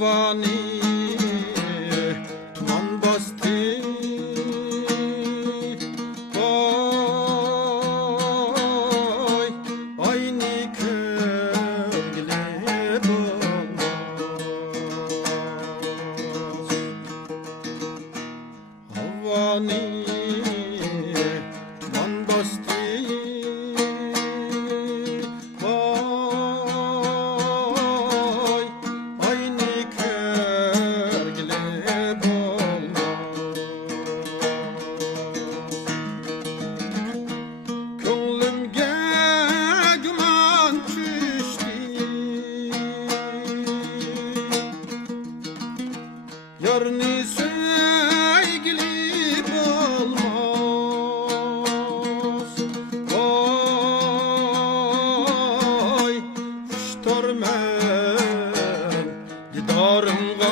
havani tuman bastı. Vay aynı kölgele bulmaz. Havani tuman bastı. Yarını sevgili olmaz. Vay kuştar men didarımga.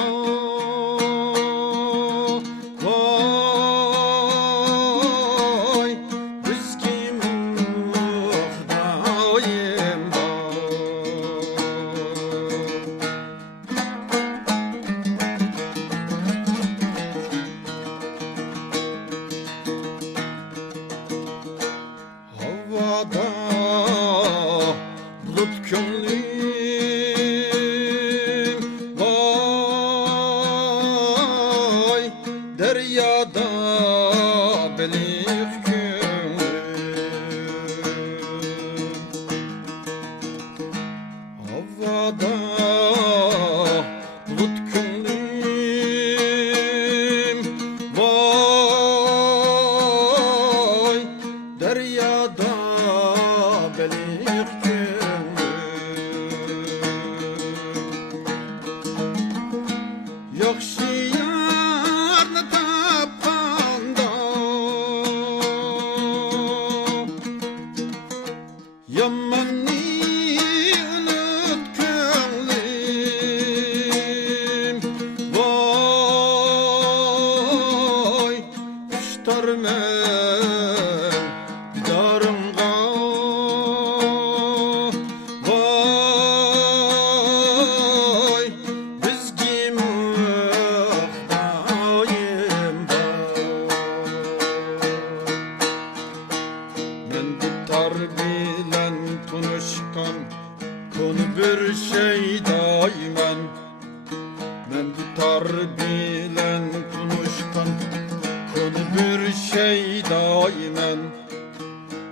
Vay biz kim muhtayım havada bulut könlüm. Vay deryada belik gönlüm. Havada bulut könlüm. Vay deryada belik gönlüm. Yakşı yarını tapanda yamanı unut gönlüm. Vay kuştar men didarımga. Vay biz kim muhtayım men dutar bilen tunuşkan konu bir şey daymen. Men dutar bilen tunuşkan konu bir şey daymen.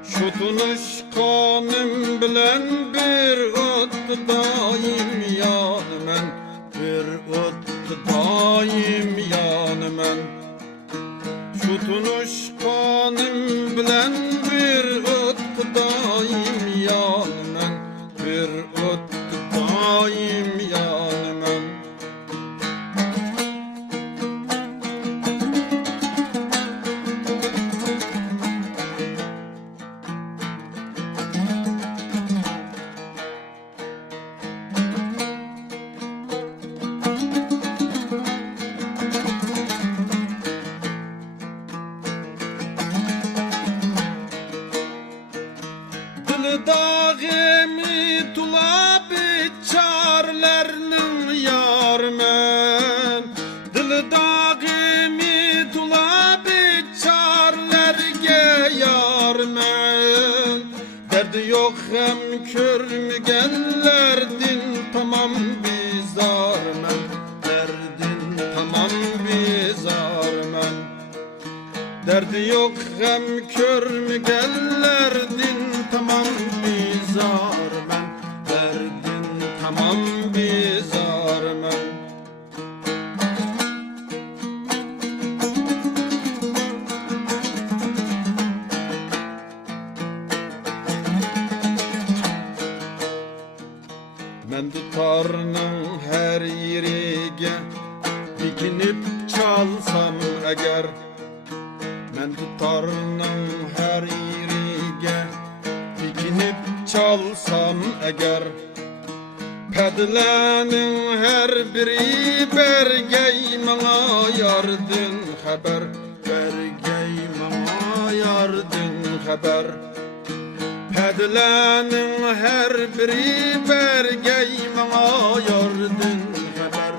Şu tunuşkanım bilen bir ottudayım yanmen. Bir ottudayım yanmen. Şu tunuşkanım bilen bir ottudayım yanmen. Bir ottudayım yanmen. Dağımı tulab çarlarının yarmen. Dil dağımı tulab çarlarge yarmen. Derdi yok hem körmügenlerdin tamam bizarmen. Derdin tamam bizarmen. Derdi yok hem körmügenlerdin tamam bizarmen. Derdin tamam bizarmen. Men dutarның her yeriga dikinip çalsam eğer. Men dutarның her yeriga dikinip çalsam eğer. Pədlənin her biri bergey mana yardın haber. Bergey mana yardın haber. Pədlənin her biri bergey mana yardın haber.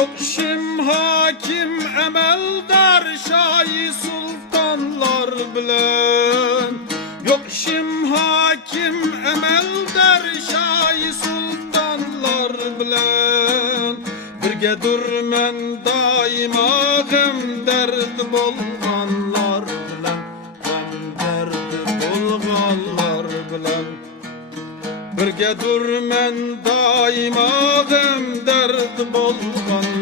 Yok şim hakim emeldar şahi sultanlar bilen. Yok şim hakim emeldar şahi sultanlar bilen. Birge dur men daima gem derdi bolganlar bilen. Gem derdi bolganlar bilen. Birge dur men daima gem derdi bolganlar